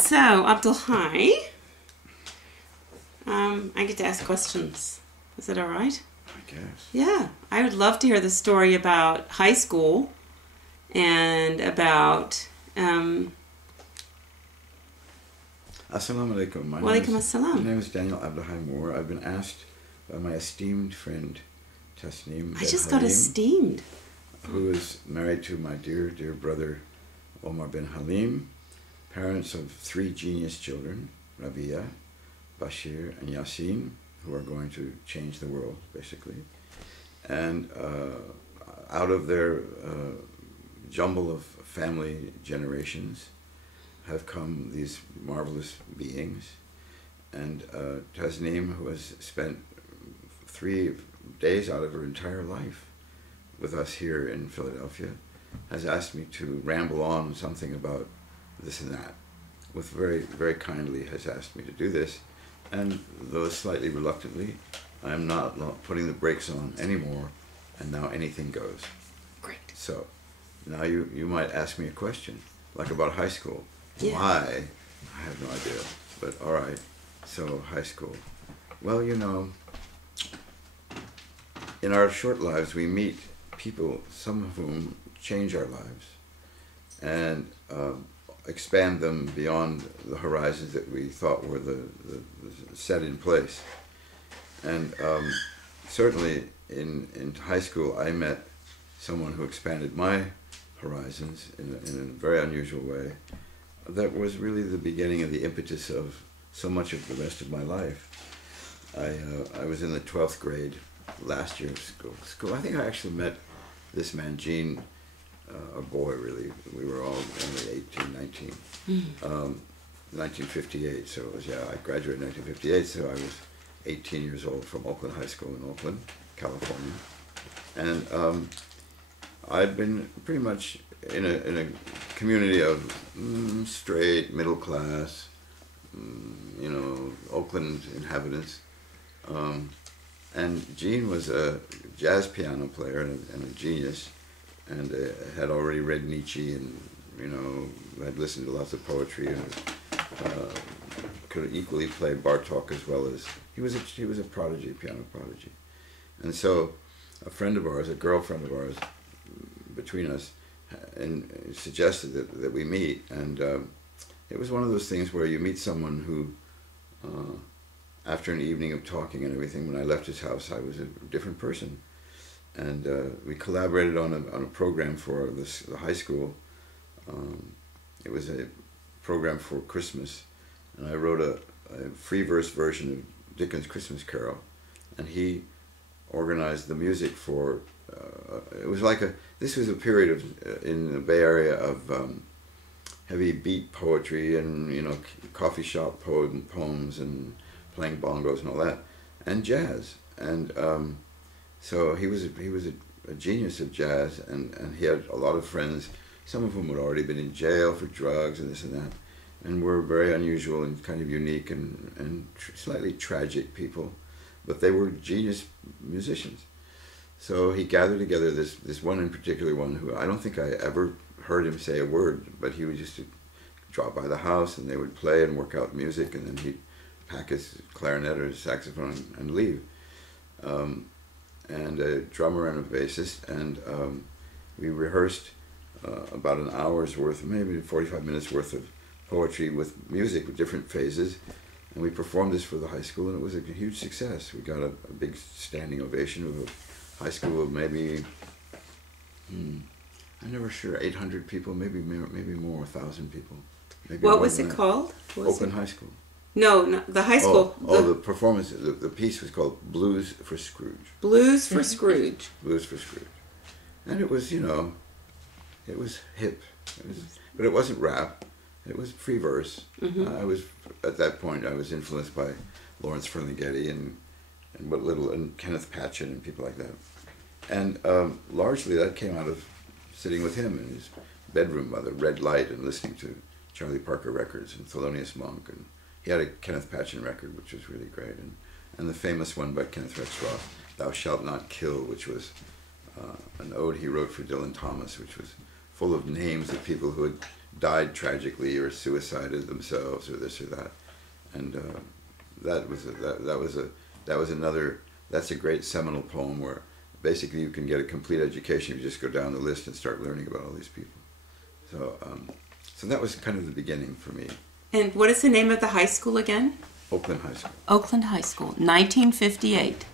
So, Abdul, hi. I get to ask questions. Is that all right? I guess. Yeah. I would love to hear the story about high school and about... Assalamu alaikum. My name is Daniel Abdulhai Moore. I've been asked by my esteemed friend Tasneem. I just got esteemed. Who is married to my dear, dear brother Omar bin Halim, parents of 3 genius children, Rabia, Bashir, and Yasin, who are going to change the world, basically. And out of their jumble of family generations have come these marvelous beings. And Tasneem, who has spent 3 days out of her entire life with us here in Philadelphia, has asked me to ramble on something about this and that. With very, very kindly has asked me to do this. And though slightly reluctantly, I'm not putting the brakes on anymore, and now anything goes. Great. So now you might ask me a question, like about high school. Yeah. Why? I have no idea, but all right. So high school. Well, you know, in our short lives we meet people, some of whom change our lives and expand them beyond the horizons that we thought were the set in place. And certainly in high school I met someone who expanded my horizons in a very unusual way. That was really the beginning of the impetus of so much of the rest of my life. I was in the 12th grade last year of school. I think I actually met this man, Gene, a boy really. We were all only 18, 19. 1958, so it was, I graduated in 1958, so I was 18 years old from Oakland High School in Oakland, California. And I'd been pretty much in a community of straight, middle class, you know, Oakland inhabitants. And Gene was a jazz piano player and a genius, and had already read Nietzsche and, you know, had listened to lots of poetry, and could equally play Bartok as well as, he was a prodigy, piano prodigy. And so a friend of ours, a girlfriend of ours, between us, and suggested that we meet, and it was one of those things where you meet someone who, after an evening of talking and everything, when I left his house, I was a different person. And we collaborated on a program for the high school. It was a program for Christmas, and I wrote a free verse version of Dickens' Christmas Carol, and he organized the music for. It was like this was a period of in the Bay Area of heavy beat poetry and, you know, coffee shop poems and playing bongos and all that, and jazz. And so he was a genius of jazz, and he had a lot of friends, some of whom had already been in jail for drugs and this and that, and were very unusual and kind of unique and slightly tragic people, but they were genius musicians. So he gathered together this one in particular, one who I don't think I ever heard him say a word, but he would just drop by the house and they would play and work out music, and then he'd pack his clarinet or his saxophone and leave. And a drummer and a bassist, and we rehearsed about an hour's worth, maybe 45 minutes worth of poetry with music with different phases, and we performed this for the high school, and it was a huge success. We got a big standing ovation of a high school of maybe, I'm never sure, 800 people, maybe more, 1,000 people. Maybe what was it called? Oakland High School. No, the high school. The performance, the piece was called Blues for Scrooge. Blues for Scrooge. Blues for Scrooge. And it was, you know, it was hip. But it wasn't rap. It was free verse. I was, at that point, I was influenced by Lawrence Ferlinghetti and Kenneth Patchen and people like that. And largely that came out of sitting with him in his bedroom by the red light and listening to Charlie Parker records and Thelonious Monk, and he had a Kenneth Patchen record, which was really great, and the famous one by Kenneth Rexroth, Thou Shalt Not Kill, which was an ode he wrote for Dylan Thomas, which was full of names of people who had died tragically or suicided themselves or this or that, and that's a great seminal poem where basically you can get a complete education if you just go down the list and start learning about all these people. So that was kind of the beginning for me. And what is the name of the high school again? Oakland High School. Oakland High School, 1958.